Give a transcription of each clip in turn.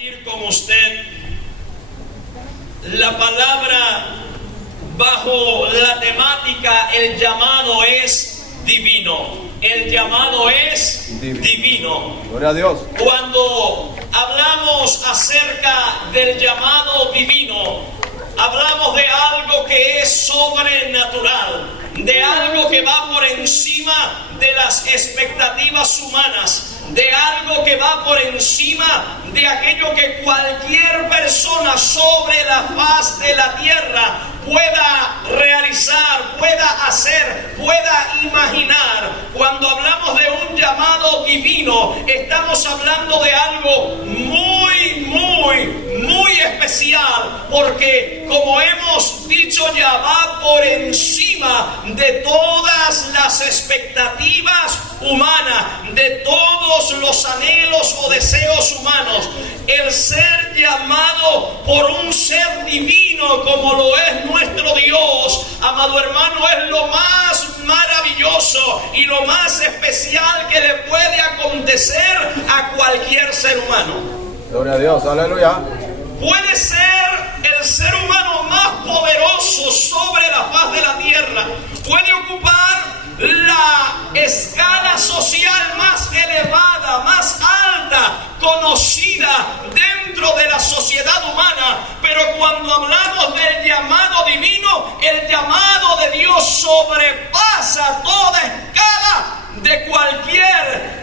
compartir con usted la palabra bajo la temática el llamado es divino. El llamado es divino. Gloria a Dios. Cuando hablamos acerca del llamado divino, hablamos de algo que es sobrenatural, de algo que va por encima de las expectativas humanas, de algo que va por encima de aquello que cualquier persona sobre la faz de la tierra pueda realizar, pueda hacer, pueda imaginar. Cuando hablamos de un llamado divino, estamos hablando de algo muy especial, porque como hemos dicho ya, va por encima de todas las expectativas humanas, de todos los anhelos o deseos humanos. El ser llamado por un ser divino como lo es nuestro Dios, amado hermano, es lo más maravilloso y lo más especial que le puede acontecer a cualquier ser humano. Gloria a Dios, aleluya. Puede ser el ser humano más poderoso sobre la faz de la tierra, puede ocupar la escala social más elevada, más alta, conocida dentro de la sociedad humana, pero cuando hablamos del llamado divino, el llamado de Dios sobrepasa toda escala de cualquier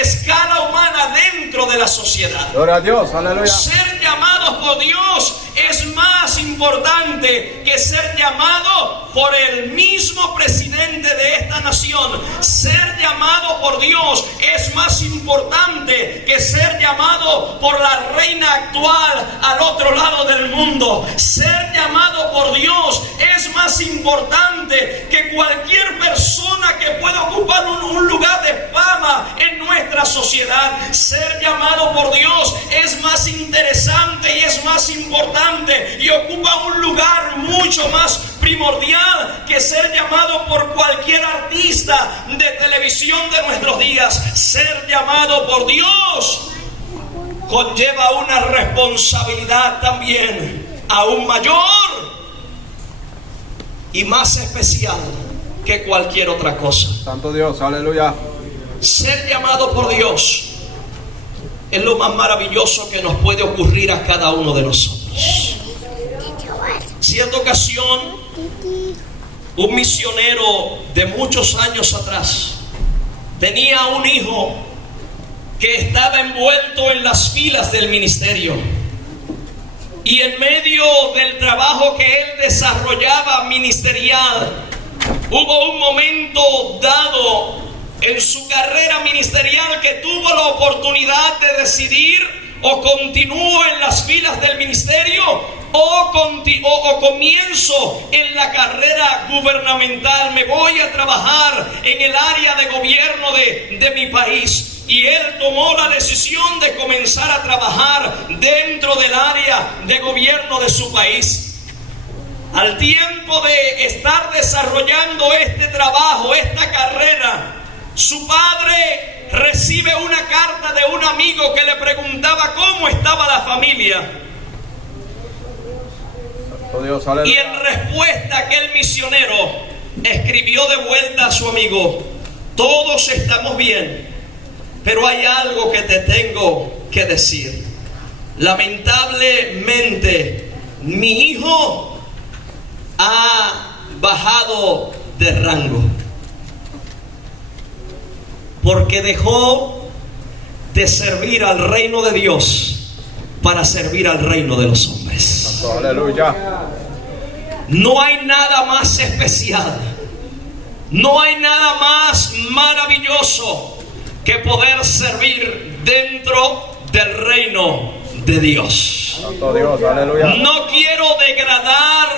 escala humana dentro de la sociedad. Gloria a Dios, aleluya. Ser llamados por Dios es más importante que ser llamado por el mismo presidente de esta nación. Ser llamado por Dios es más importante que ser llamado por la reina actual al otro lado del mundo. Ser llamado por Dios es más importante que cualquier persona que pueda ocupar un lugar de fama en nuestra sociedad. Ser llamado por Dios es más interesante y es más importante y ocupa un lugar mucho más primordial que ser llamado por cualquier artista de televisión de nuestros días. Ser llamado por Dios conlleva una responsabilidad también aún mayor y más especial que cualquier otra cosa. Santo Dios, aleluya. Ser llamado por Dios es lo más maravilloso que nos puede ocurrir a cada uno de nosotros. Cierta ocasión, un misionero de muchos años atrás tenía un hijo que estaba envuelto en las filas del ministerio, y en medio del trabajo que él desarrollaba ministerial, hubo un momento dado en su carrera ministerial que tuvo la oportunidad de decidir: o continúo en las filas del ministerio o comienzo en la carrera gubernamental, me voy a trabajar en el área de gobierno de mi país. Y él tomó la decisión de comenzar a trabajar dentro del área de gobierno de su país. Al tiempo de estar desarrollando este trabajo, esta carrera, su padre recibe una carta de un amigo que le preguntaba cómo estaba la familia. Dios, y en respuesta, aquel misionero escribió de vuelta a su amigo: todos estamos bien, pero hay algo que te tengo que decir. Lamentablemente, mi hijo ha bajado de rango porque dejó de servir al reino de Dios para servir al reino de los hombres. Aleluya. No hay nada más especial, no hay nada más maravilloso que poder servir dentro del reino de Dios. Santo Dios, aleluya. No quiero degradar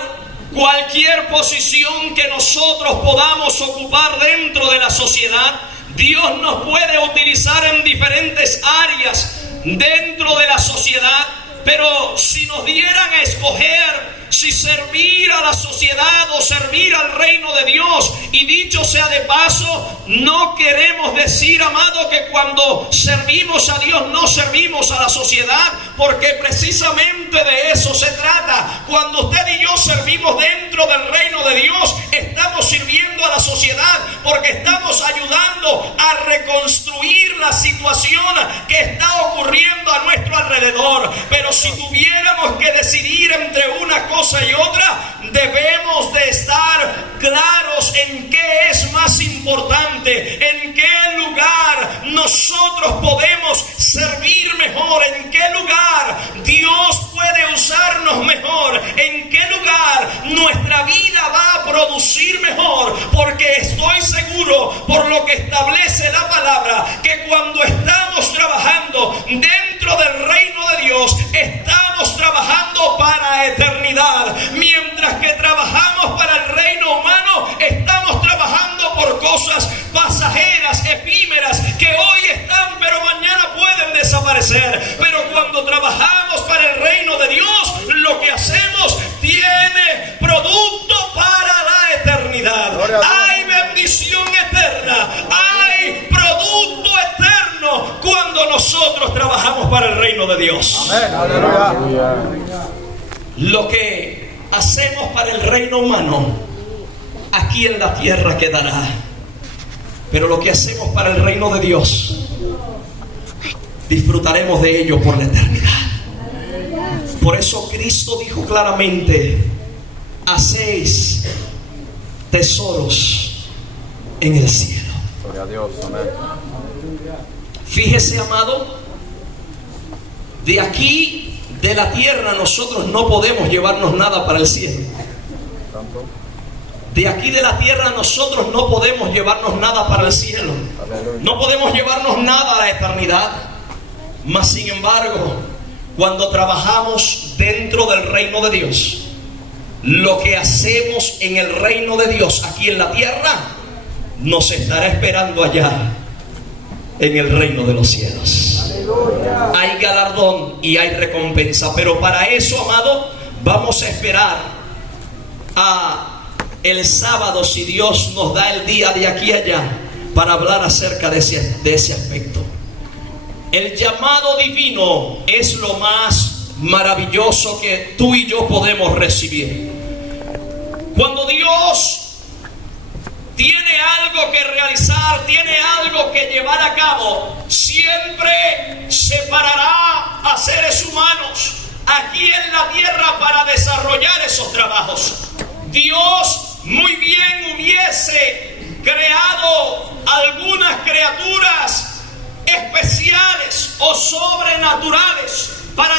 cualquier posición que nosotros podamos ocupar dentro de la sociedad. Dios nos puede utilizar en diferentes áreas dentro de la sociedad, pero si nos dieran a escoger si servir a la sociedad o servir al reino de Dios, y dicho sea de paso, no queremos decir, amado, que cuando servimos a Dios no servimos a la sociedad, porque precisamente de eso se trata. Cuando usted y yo servimos dentro del reino de Dios, estamos sirviendo a la sociedad porque estamos ayudando a reconstruir la situación que está ocurriendo a nuestro alrededor. Pero si tuviéramos que decidir entre una cosa y otra, debemos de estar claros en qué es más importante, en qué lugar nosotros podemos servir mejor, en qué lugar Dios puede usarnos mejor, en qué lugar nuestra vida va a producir mejor, porque estoy seguro, por lo que establece la palabra, que cuando estamos trabajando dentro del reino de Dios, estamos trabajando para eternidad, mientras que trabajamos para el reino humano, estamos trabajando por cosas pasajeras, efímeras, que hoy están pero mañana pueden desaparecer. Pero cuando trabajamos para el reino de Dios, lo que hacemos tiene producto para la eternidad. Hay bendición eterna, hay producto eterno cuando nosotros trabajamos para el reino de Dios. Amén. Aleluya. Lo que hacemos para el reino humano aquí en la tierra quedará, pero lo que hacemos para el reino de Dios, disfrutaremos de ello por la eternidad. Por eso Cristo dijo claramente: hacéis tesoros en el cielo. Gloria a Dios. Amén. Fíjese, amado, de aquí, de la tierra, nosotros no podemos llevarnos nada para el cielo. Santo. De aquí de la tierra nosotros no podemos llevarnos nada para el cielo. Aleluya. No podemos llevarnos nada a la eternidad. Mas sin embargo, cuando trabajamos dentro del reino de Dios, lo que hacemos en el reino de Dios aquí en la tierra nos estará esperando allá en el reino de los cielos. Aleluya. Hay galardón y hay recompensa, pero para eso, amado, vamos a esperar a el sábado, si Dios nos da el día de aquí a allá, para hablar acerca de ese aspecto. El llamado divino es lo más maravilloso que tú y yo podemos recibir. Cuando Dios tiene algo que realizar, tiene algo que llevar a cabo, siempre separará a seres humanos aquí en la tierra para desarrollar esos trabajos. Dios muy bien hubiese creado algunas criaturas especiales o sobrenaturales para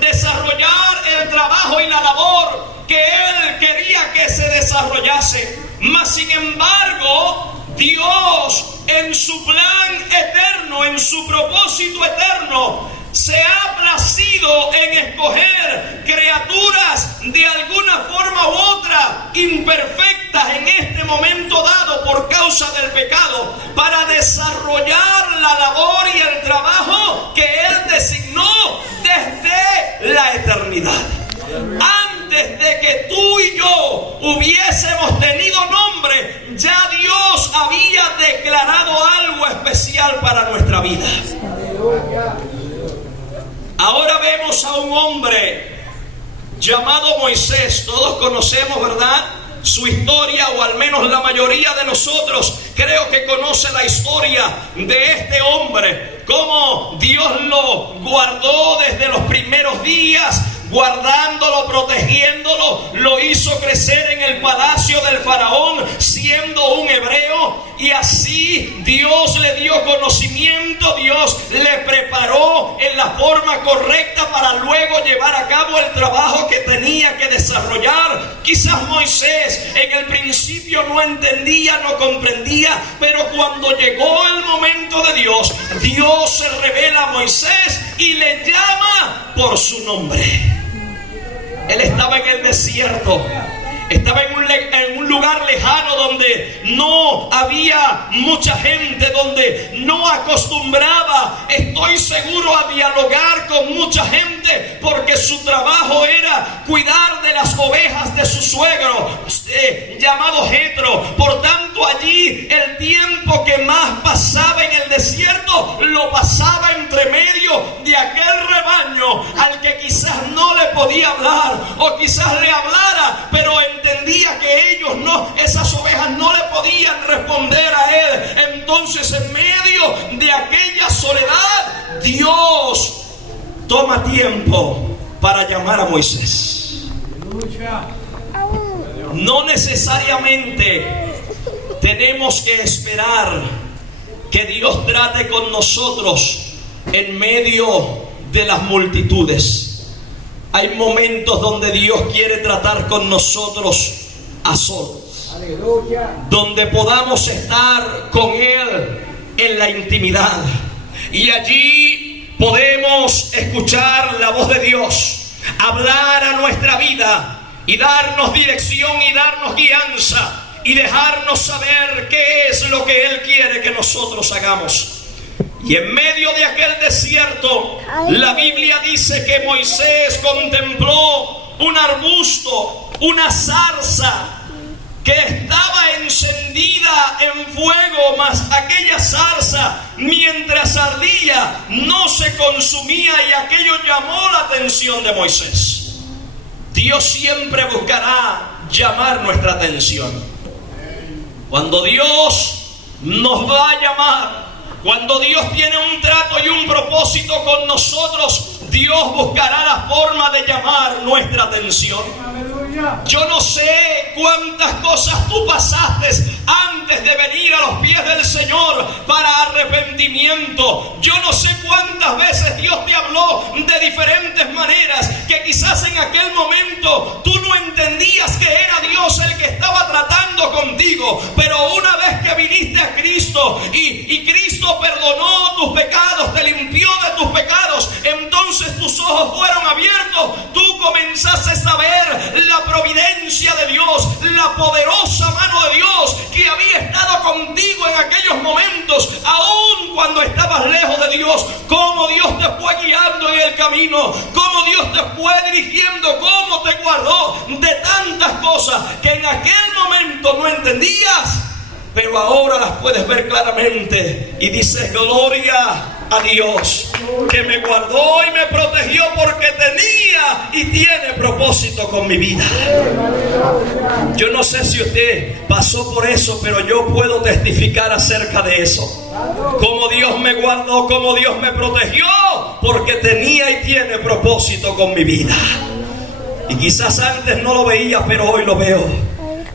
desarrollar el trabajo y la labor que Él quería que se desarrollase. Mas sin embargo, Dios en su plan eterno, en su propósito eterno, se ha placido en escoger criaturas de alguna forma u otra imperfectas en este momento dado por causa del pecado, para desarrollar la labor y el trabajo que Él designó desde la eternidad. Antes de que tú y yo hubiésemos tenido nombre, ya Dios había declarado algo especial para nuestra vida. Ahora vemos a un hombre llamado Moisés. Todos conocemos, ¿verdad?, su historia, o al menos la mayoría de nosotros creo que conoce la historia de este hombre. Cómo Dios lo guardó desde los primeros días, guardándolo, protegiéndolo, lo hizo crecer en el palacio del faraón siendo un hebreo, y así Dios le dio conocimiento, Dios le preparó en la forma correcta para luego llevar a cabo el trabajo que tenía que desarrollar. Quizás Moisés en el principio no entendía, no comprendía, pero cuando llegó el momento de Dios, Dios se revela a Moisés y le llama por su nombre. Él estaba en el desierto. Estaba en un lugar lejano donde no había mucha gente, donde no acostumbraba, estoy seguro, a dialogar con mucha gente, porque su trabajo era cuidar de las ovejas de su suegro, llamado Jetro. Por tanto, allí el tiempo que más pasaba en el desierto, lo pasaba entre medio de aquel rebaño al que quizás no le podía hablar, o quizás le hablara, pero entendía que ellos no, esas ovejas no le podían responder a él. Entonces, en medio de aquella soledad, Dios toma tiempo para llamar a Moisés. No necesariamente tenemos que esperar que Dios trate con nosotros en medio de las multitudes. Hay momentos donde Dios quiere tratar con nosotros a solos, donde podamos estar con Él en la intimidad, y allí podemos escuchar la voz de Dios hablar a nuestra vida y darnos dirección y darnos guianza y dejarnos saber qué es lo que Él quiere que nosotros hagamos. Y en medio de aquel desierto, la Biblia dice que Moisés contempló un arbusto, una zarza que estaba encendida en fuego, mas aquella zarza, mientras ardía, no se consumía, y aquello llamó la atención de Moisés. Dios siempre buscará llamar nuestra atención. Cuando Dios nos va a llamar, cuando Dios tiene un trato y un propósito con nosotros, Dios buscará la forma de llamar nuestra atención. Yo no sé cuántas cosas tú pasaste antes de venir a los pies del Señor para arrepentimiento. Yo no sé cuántas veces Dios te habló de diferentes maneras, que quizás en aquel momento tú no entendías que era Dios el que estaba tratando contigo. Pero una vez que viniste a Cristo y Cristo perdonó tus pecados, te limpió de tus pecados, entonces tus ojos fueron abiertos. Tú comenzaste a ver la providencia de Dios, la poderosa mano de Dios que había estado contigo en aquellos momentos, aun cuando estabas lejos de Dios. Cómo Dios te fue guiando en el camino, cómo Dios te fue dirigiendo, cómo te guardó de tantas cosas que en aquel momento no entendías, pero ahora las puedes ver claramente y dices: gloria a Dios que me guardó y me protegió, porque tenía y tiene propósito con mi vida. Yo no sé si usted pasó por eso, pero yo puedo testificar acerca de eso. Cómo Dios me guardó, cómo Dios me protegió, porque tenía y tiene propósito con mi vida. Y quizás antes no lo veía, pero hoy lo veo.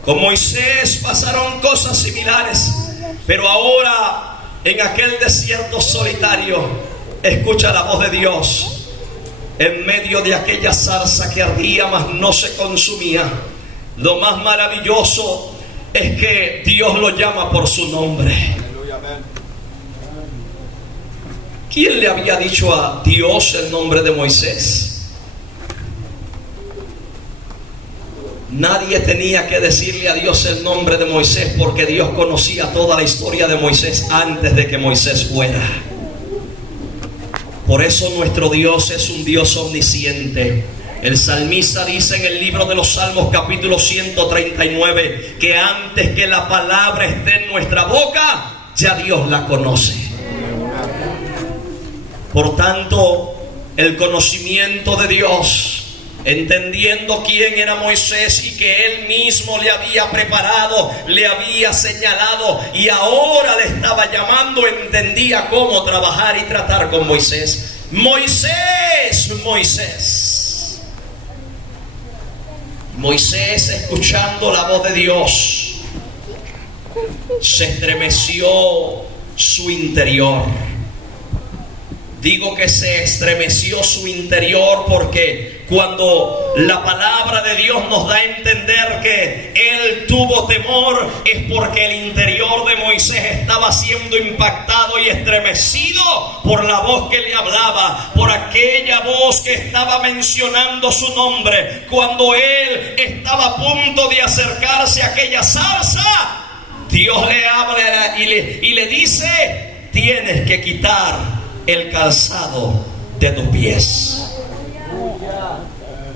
Con Moisés pasaron cosas similares, pero ahora, en aquel desierto solitario, escucha la voz de Dios. En medio de aquella zarza que ardía, mas no se consumía, lo más maravilloso es que Dios lo llama por su nombre. ¿Quién le había dicho a Dios el nombre de Moisés? Nadie tenía que decirle a Dios el nombre de Moisés, porque Dios conocía toda la historia de Moisés antes de que Moisés fuera. Por eso nuestro Dios es un Dios omnisciente. El salmista dice en el libro de los Salmos, capítulo 139, que antes que la palabra esté en nuestra boca, ya Dios la conoce. Por tanto, el conocimiento de Dios, entendiendo quién era Moisés y que Él mismo le había preparado, le había señalado y ahora le estaba llamando, entendía cómo trabajar y tratar con Moisés. Moisés, Moisés. Moisés, escuchando la voz de Dios, se estremeció su interior. Digo que se estremeció su interior porque cuando la palabra de Dios nos da a entender que él tuvo temor, es porque el interior de Moisés estaba siendo impactado y estremecido por la voz que le hablaba, por aquella voz que estaba mencionando su nombre. Cuando él estaba a punto de acercarse a aquella zarza, Dios le habla y le dice: tienes que quitar el calzado de tus pies.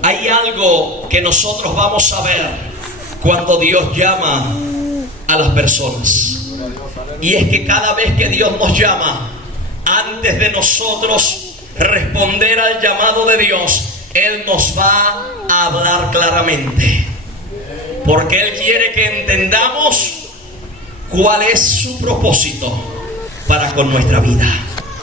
Hay algo que nosotros vamos a ver cuando Dios llama a las personas, y es que cada vez que Dios nos llama, antes de nosotros responder al llamado de Dios, Él nos va a hablar claramente, porque Él quiere que entendamos cuál es su propósito para con nuestra vida.